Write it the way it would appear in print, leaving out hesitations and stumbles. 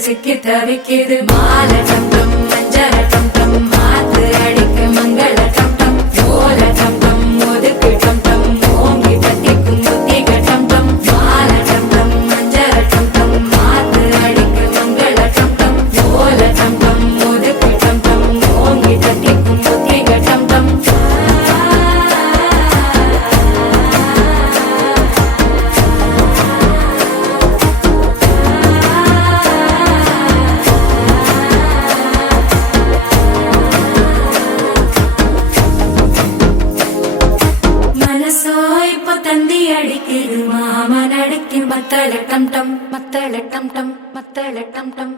சிக்கி தவிக்குது மால டம் மஞ்சள டம் மாத்து அடிக்கு மங்கள டம் ஓல டம் ஒதுக்கு டம் ஓங்கி தட்டிக்கும் புத்திக டம் மால டம் மஞ்சள டம் மாத்து அடிக்கு மங்கள டம் ஓல டம் ஒதுக்கு டம் ஓங்கி தட்டிக்கும் புத்திக டம் தந்தி அடிக்குது மாமன் அடிக்கும் மத்தள டம் டம் மத்தள டம் டம் மத்தள டம் டம்